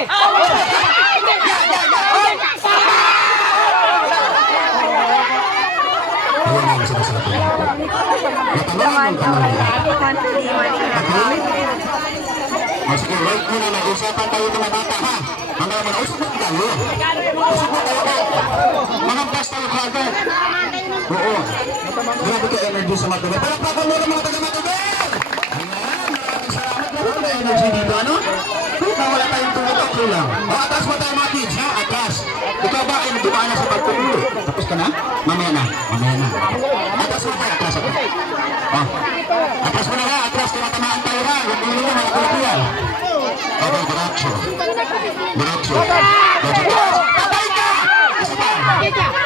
Ayan ang sinasabi natin. Natanong o sige, wait muna, nag-usapan tayo ng mga bata ha. Hanggang naman, usap mo tayo. Usap mo tayo ko. Mangampas tayo kagad. Oo. Grabe ka energy sa Matubel. Palakpakan mo ng mga taga-Matubel! Ayan, maraming salamat. Grabe ka energy dito, ano? Wala tayong tulog, okay lang. O, atras mo tayo mga kids, ha? Atras. Ikaw ba ay nagdumaan na sa pagtulog? Tapos ka na? Mamaya na. Mamaya na. Atras mo tayo, atras ako. O, atras mo na ha, atras. Tinatamaan tayo ha. Huwag mo nyo mga kultuyan. Okay, diretso. Diretso. Diretso. Patay ka! Isa pa. Isa pa.